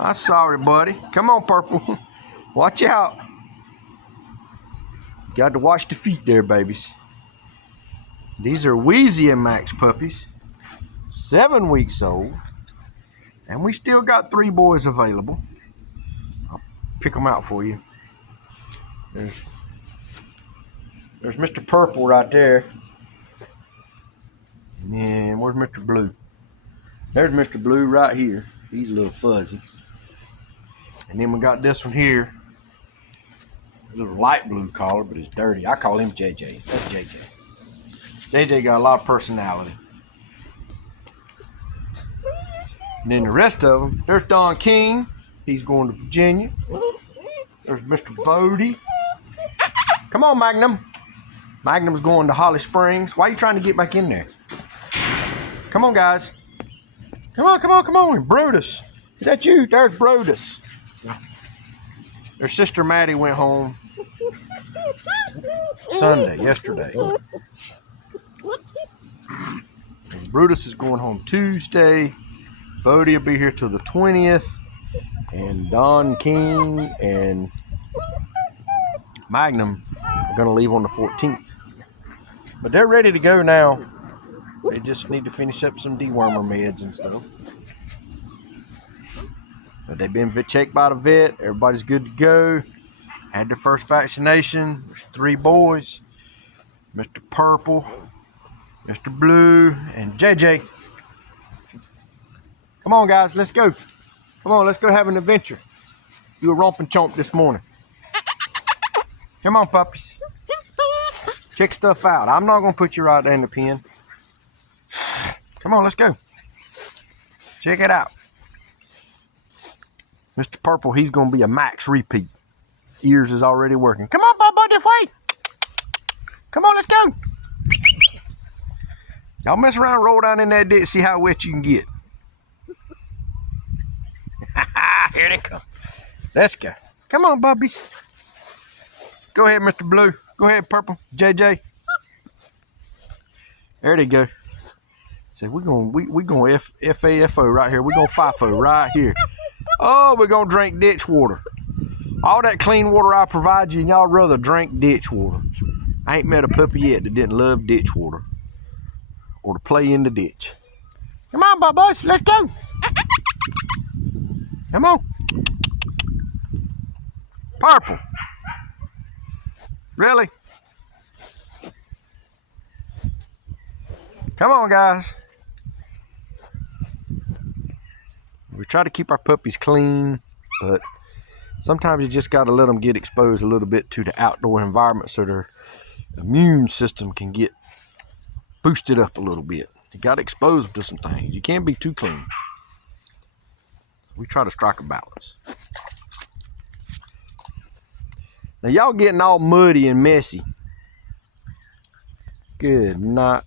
I'm sorry, buddy. Come on, Purple. Watch out. Got to watch the feet there, babies. These are Wheezey and Max puppies. 7 weeks old. And we still got 3 boys available. I'll pick them out for you. There's Mr. Purple right there. And then where's Mr. Blue? There's Mr. Blue right here. He's a little fuzzy. And then we got this one here. A little light blue collar, but it's dirty. I call him JJ. That's JJ. JJ got a lot of personality. And then the rest of them, there's Don King. He's going to Virginia. There's Mr. Bodie. Come on, Magnum. Magnum's going to Holly Springs. Why are you trying to get back in there? Come on, guys. Come on, come on, come on. Brutus. Is that you? There's Brutus. Their sister Maddie went home yesterday. Brutus is going home Tuesday. Bodie will be here till the 20th. And Don King and Magnum are going to leave on the 14th. But they're ready to go now. They just need to finish up some dewormer meds and stuff. But they've been checked by the vet. Everybody's good to go. Had their first vaccination. There's 3 boys. Mr. Purple, Mr. Blue, and JJ. Come on, guys. Let's go. Come on, let's go have an adventure. Do a romp and chomp this morning. Come on, puppies. Check stuff out. I'm not going to put you right there in the pen. Come on, let's go. Check it out. Mr. Purple, he's going to be a max repeat. Ears is already working. Come on, Bubba, this way. Come on, let's go. Y'all mess around, roll down in that ditch, see how wet you can get. Here they come. Let's go. Come on, bubbies. Go ahead, Mr. Blue. Go ahead, Purple. JJ. There they go. So we're going FAFO right here. We're going FIFO right here. Oh, we're going to drink ditch water. All that clean water I provide you, and y'all rather drink ditch water. I ain't met a puppy yet that didn't love ditch water or to play in the ditch. Come on, boys, let's go. Come on. Purple. Really? Come on, guys. We try to keep our puppies clean, but sometimes you just got to let them get exposed a little bit to the outdoor environment so their immune system can get boosted up a little bit. You got to expose them to some things. You can't be too clean. We try to strike a balance. Now, y'all getting all muddy and messy. Good night.